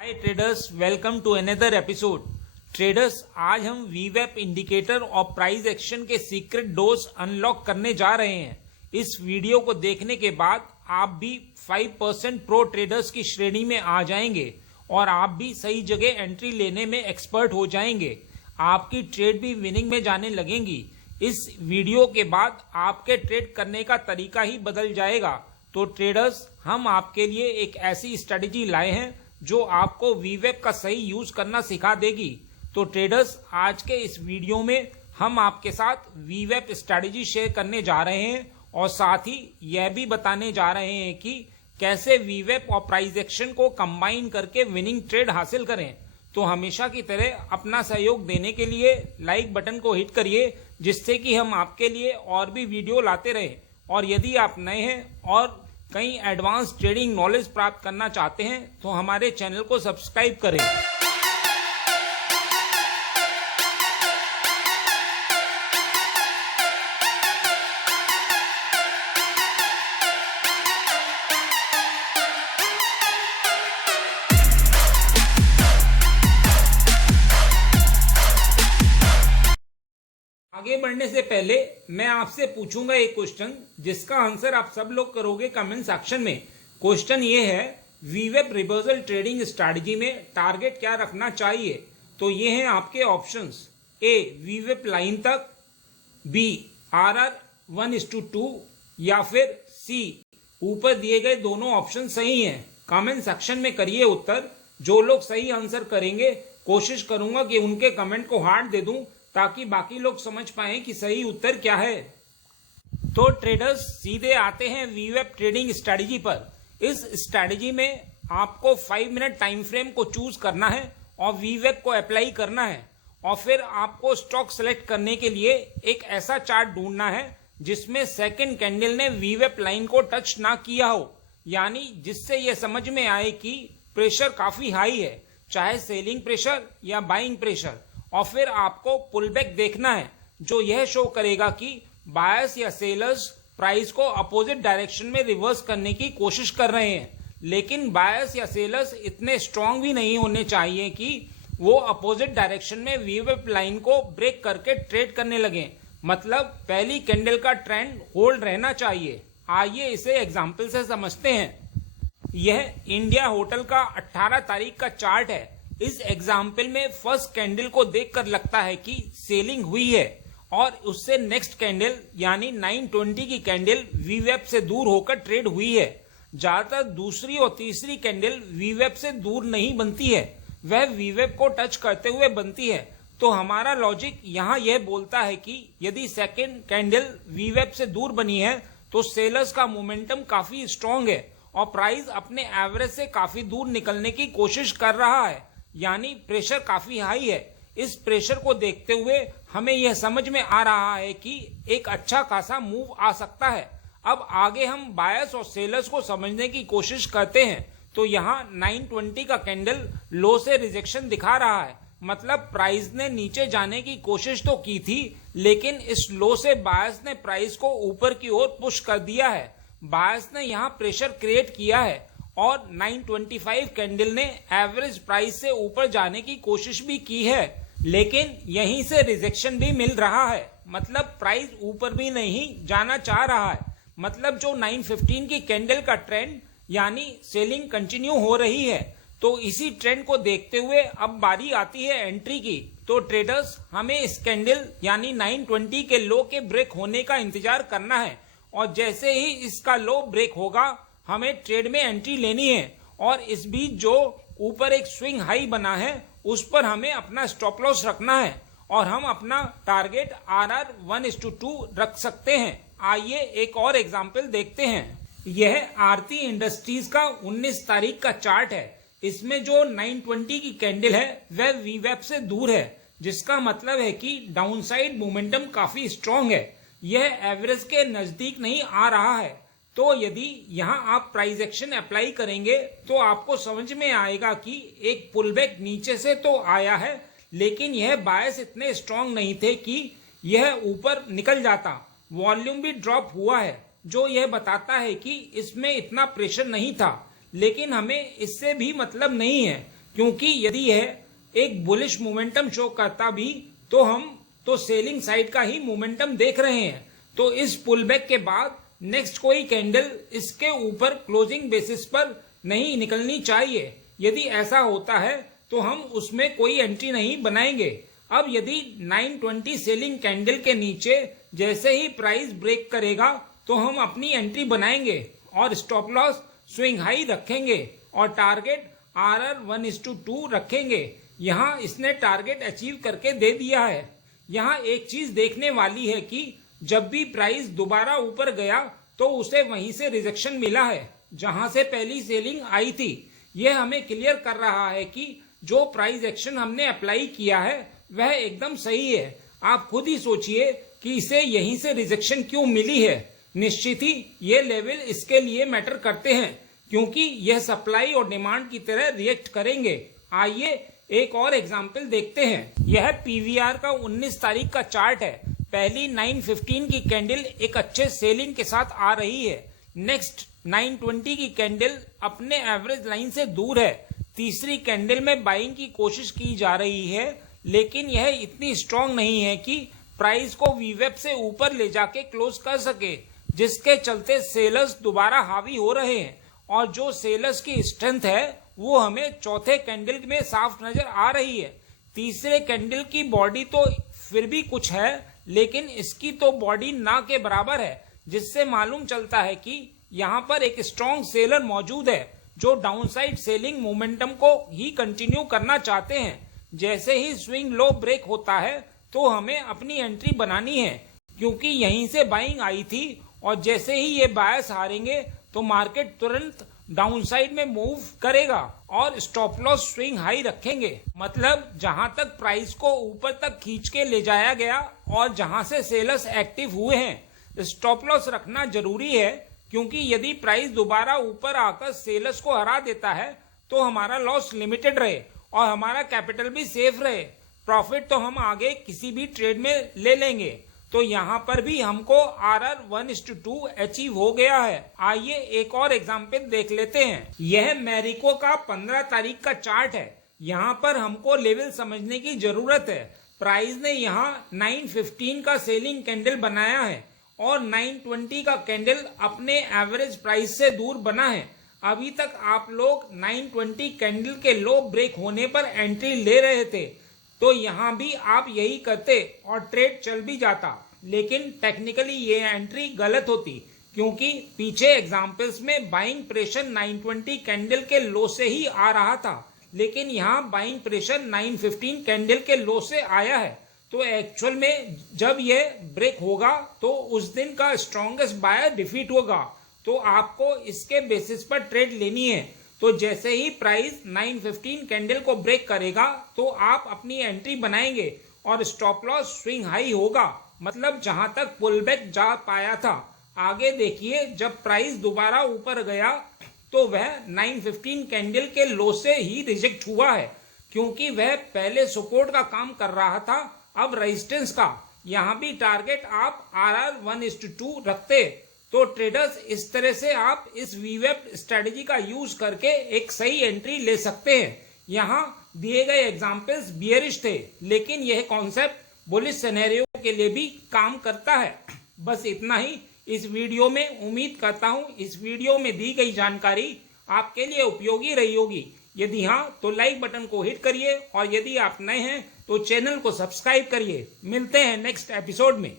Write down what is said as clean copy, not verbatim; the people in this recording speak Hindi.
Hi traders, welcome to another episode. Traders, आज हम वीवेप इंडिकेटर और प्राइस एक्शन के सीक्रेट डोज अनलॉक करने जा रहे हैं। इस वीडियो को देखने के बाद आप भी 5% प्रो ट्रेडर्स की श्रेणी में आ जाएंगे और आप भी सही जगह एंट्री लेने में एक्सपर्ट हो जाएंगे। आपकी ट्रेड भी विनिंग में जाने लगेंगी। इस वीडियो के बाद आपके ट्रेड करने का तरीका ही बदल जाएगा। तो ट्रेडर्स, हम आपके लिए एक ऐसी स्ट्रेटेजी लाए हैं जो आपको वीवेप का सही यूज करना सिखा देगी। तो ट्रेडर्स, आज के इस वीडियो में हम आपके साथ वीवेप स्ट्रेटेजी शेयर करने जा रहे हैं और साथ ही यह भी बताने जा रहे हैं कि कैसे वीवेप और प्राइस एक्शन को कंबाइन करके विनिंग ट्रेड हासिल करें। तो हमेशा की तरह अपना सहयोग देने के लिए लाइक बटन को हिट करिए, जिससे कि हम आपके लिए और भी वीडियो लाते रहें। और यदि आप नए हैं और कई एडवांस ट्रेडिंग नॉलेज प्राप्त करना चाहते हैं तो हमारे चैनल को सब्सक्राइब करें। आगे बढ़ने से पहले मैं आपसे पूछूंगा एक क्वेश्चन, जिसका आंसर आप सब लोग करोगे कमेंट सेक्शन में। क्वेश्चन ये है, वीवेप रिवर्सल ट्रेडिंग स्ट्रैटेजी में टारगेट क्या रखना चाहिए? तो ये हैं आपके ऑप्शंस। ए, वीवेप लाइन तक, बी, आरआर 1:2, या फिर सी, ऊपर दिए गए दोनों ऑप्शन सही हैं। कमेंट सेक्शन में करिए उत्तर। जो लोग सही आंसर करेंगे, कोशिश करूंगा कि उनके कमेंट को हार्ट दे दूं, ताकि बाकी लोग समझ पाएं कि सही उत्तर क्या है। तो ट्रेडर्स, सीधे आते हैं वीवेप ट्रेडिंग स्ट्रैटेजी पर। इस स्ट्रैटेजी में आपको 5 मिनट टाइम फ्रेम को चूज करना है और वीवेप को अप्लाई करना है। और फिर आपको स्टॉक सेलेक्ट करने के लिए एक ऐसा चार्ट ढूंढना है जिसमें सेकंड कैंडल ने वीवेप लाइन को टच ना किया हो, यानी जिससे यह समझ में आए कि प्रेशर काफी हाई है, चाहे सेलिंग प्रेशर या बाइंग प्रेशर। और फिर आपको पुलबैक देखना है जो यह शो करेगा कि बायर्स या सेलर्स प्राइस को अपोजिट डायरेक्शन में रिवर्स करने की कोशिश कर रहे हैं। लेकिन बायर्स या सेलर्स इतने स्ट्रांग भी नहीं होने चाहिए कि वो अपोजिट डायरेक्शन में वीवेप लाइन को ब्रेक करके ट्रेड करने लगे। मतलब पहली कैंडल का ट्रेंड होल्ड रहना चाहिए। आइए इसे एग्जाम्पल से समझते हैं। यह इंडिया होटल का 18 तारीख का चार्ट है। इस एग्जाम्पल में फर्स्ट कैंडल को देखकर लगता है कि सेलिंग हुई है और उससे नेक्स्ट कैंडल यानी 920 की कैंडल वीवेप से दूर होकर ट्रेड हुई है। ज्यादातर दूसरी और तीसरी कैंडल वीवेप से दूर नहीं बनती है, वह वीवेप को टच करते हुए बनती है। तो हमारा लॉजिक यहाँ यह बोलता है कि यदि सेकेंड कैंडल वीवेप से दूर बनी है तो सेलर्स का मोमेंटम काफी स्ट्रांग है और प्राइस अपने एवरेज से काफी दूर निकलने की कोशिश कर रहा है, यानी प्रेशर काफी हाई है। इस प्रेशर को देखते हुए हमें यह समझ में आ रहा है कि एक अच्छा खासा मूव आ सकता है। अब आगे हम बायर्स और सेलर्स को समझने की कोशिश करते हैं। तो यहाँ 920 का कैंडल लो से रिजेक्शन दिखा रहा है। मतलब प्राइस ने नीचे जाने की कोशिश तो की थी, लेकिन इस लो से बायर्स ने प्राइस को ऊपर की ओर पुश कर दिया है। बायर्स ने यहाँ प्रेशर क्रिएट किया है और 925 कैंडल ने एवरेज प्राइस से ऊपर जाने की कोशिश भी की है, लेकिन यहीं से रिजेक्शन भी मिल रहा है। मतलब प्राइस ऊपर भी नहीं जाना चाह रहा है। मतलब जो 915 की कैंडल का ट्रेंड यानी सेलिंग कंटिन्यू हो रही है। तो इसी ट्रेंड को देखते हुए अब बारी आती है एंट्री की। तो ट्रेडर्स, हमें इस कैंडल यानी 920 के लो के ब्रेक होने का इंतजार करना है और जैसे ही इसका लो ब्रेक होगा हमें ट्रेड में एंट्री लेनी है। और इस बीच जो ऊपर एक स्विंग हाई बना है उस पर हमें अपना स्टॉप लॉस रखना है और हम अपना टारगेट आरआर 1:2 रख सकते हैं। आइए एक और एग्जांपल देखते हैं। यह आरती इंडस्ट्रीज का 19 तारीख का चार्ट है। इसमें जो 920 की कैंडल है वह वीवेप से दूर है, जिसका मतलब है कि डाउनसाइड मोमेंटम काफी स्ट्रांग है। यह एवरेज के नजदीक नहीं आ रहा है। तो यदि यहाँ आप प्राइस एक्शन अप्लाई करेंगे तो आपको समझ में आएगा कि एक पुलबैक नीचे से तो आया है, लेकिन यह बायस इतने स्ट्रांग नहीं थे कि यह ऊपर निकल जाता। वॉल्यूम भी ड्रॉप हुआ है, जो यह बताता है कि इसमें इतना प्रेशर नहीं था। लेकिन हमें इससे भी मतलब नहीं है, क्योंकि यदि यह एक बुलिश मोमेंटम शो करता भी तो हम तो सेलिंग साइड का ही मोमेंटम देख रहे हैं। तो इस पुल बैक के बाद नेक्स्ट कोई कैंडल इसके ऊपर क्लोजिंग बेसिस पर नहीं निकलनी चाहिए। यदि ऐसा होता है तो हम उसमें कोई एंट्री नहीं बनाएंगे। अब यदि 920 सेलिंग कैंडल के नीचे जैसे ही प्राइस ब्रेक करेगा तो हम अपनी एंट्री बनाएंगे और स्टॉप लॉस स्विंग हाई रखेंगे और टारगेट RR 1:2 रखेंगे। यहाँ इसने टारगेट अचीव करके दे दिया है। यहाँ एक चीज देखने वाली है कि जब भी प्राइस दोबारा ऊपर गया तो उसे वहीं से रिजेक्शन मिला है जहां से पहली सेलिंग आई थी। यह हमें क्लियर कर रहा है कि जो प्राइस एक्शन हमने अप्लाई किया है वह एकदम सही है। आप खुद ही सोचिए कि इसे यहीं से रिजेक्शन क्यों मिली है। निश्चित ही ये लेवल इसके लिए मैटर करते हैं क्योंकि यह सप्लाई और डिमांड की तरह रिएक्ट करेंगे। आइए एक और एग्जाम्पल देखते हैं। यह पीवीआर का 19 तारीख का चार्ट है। पहली 915 की कैंडल एक अच्छे सेलिंग के साथ आ रही है। नेक्स्ट 920 की कैंडल अपने एवरेज लाइन से दूर है। तीसरी कैंडल में बाइंग की कोशिश की जा रही है लेकिन यह इतनी स्ट्रांग नहीं है कि प्राइस को वीवेब से ऊपर ले जाके क्लोज कर सके, जिसके चलते सेलर्स दोबारा हावी हो रहे हैं। और जो सेलर्स की स्ट्रेंथ है वो हमें चौथे कैंडल में साफ नजर आ रही है। तीसरे कैंडल की बॉडी तो फिर भी कुछ है लेकिन इसकी तो बॉडी ना के बराबर है, जिससे मालूम चलता है कि यहाँ पर एक स्ट्रॉन्ग सेलर मौजूद है जो डाउनसाइड सेलिंग मोमेंटम को ही कंटिन्यू करना चाहते हैं। जैसे ही स्विंग लो ब्रेक होता है तो हमें अपनी एंट्री बनानी है क्योंकि यहीं से बाइंग आई थी और जैसे ही ये बायस हारेंगे तो मार्केट तुरंत डाउनसाइड में मूव करेगा और स्टॉप लॉस स्विंग हाई रखेंगे। मतलब जहां तक प्राइस को ऊपर तक खींच के ले जाया गया और जहां से सेलर्स एक्टिव हुए हैं स्टॉप लॉस रखना जरूरी है क्योंकि यदि प्राइस दोबारा ऊपर आकर सेलर्स को हरा देता है तो हमारा लॉस लिमिटेड रहे और हमारा कैपिटल भी सेफ रहे। प्रॉफिट तो हम आगे किसी भी ट्रेड में ले लेंगे। तो यहाँ पर भी हमको RR 1:2 अचीव हो गया है। आइए एक और एग्जाम्पल देख लेते हैं। यह मैरिको का 15 तारीख का चार्ट है। यहाँ पर हमको लेवल समझने की जरूरत है। प्राइस ने यहाँ 915 का सेलिंग कैंडल बनाया है और 920 का कैंडल अपने एवरेज प्राइस से दूर बना है। अभी तक आप लोग 920 कैंडल के लो ब्रेक होने पर एंट्री ले रहे थे तो यहाँ भी आप यही करते और ट्रेड चल भी जाता, लेकिन टेक्निकली ये एंट्री गलत होती क्योंकि पीछे एग्जांपल्स में बाइंग प्रेशर 920 कैंडल के लो से ही आ रहा था, लेकिन यहाँ बाइंग प्रेशर 915 कैंडल के लो से आया है। तो एक्चुअल में जब ये ब्रेक होगा तो उस दिन का स्ट्रॉन्गेस्ट बायर डिफीट होगा। तो आपको इसके बेसिस पर ट्रेड लेनी है। तो जैसे ही प्राइस 915 कैंडल को ब्रेक करेगा तो आप अपनी एंट्री बनाएंगे और स्टॉप लॉस स्विंग हाई होगा, मतलब जहां तक पुल बैक जा पाया था। आगे देखिए जब प्राइस दोबारा ऊपर गया तो वह 915 कैंडल के लो से ही रिजेक्ट हुआ है क्योंकि वह पहले सपोर्ट का काम कर रहा था, अब रेजिस्टेंस का। यहाँ भी टारगेट आप RR 1:2 रखते तो ट्रेडर्स इस तरह से आप इस वीवेब स्ट्रेटेजी का यूज करके एक सही एंट्री ले सकते हैं। यहाँ दिए गए एग्जांपल्स बियरिश थे लेकिन यह कॉन्सेप्ट बुलिश सिनेरियो के लिए भी काम करता है। बस इतना ही इस वीडियो में। उम्मीद करता हूँ इस वीडियो में दी गई जानकारी आपके लिए उपयोगी रही होगी। यदि हाँ तो लाइक बटन को हिट करिए और यदि आप नए हैं तो चैनल को सब्सक्राइब करिए। मिलते हैं नेक्स्ट एपिसोड में।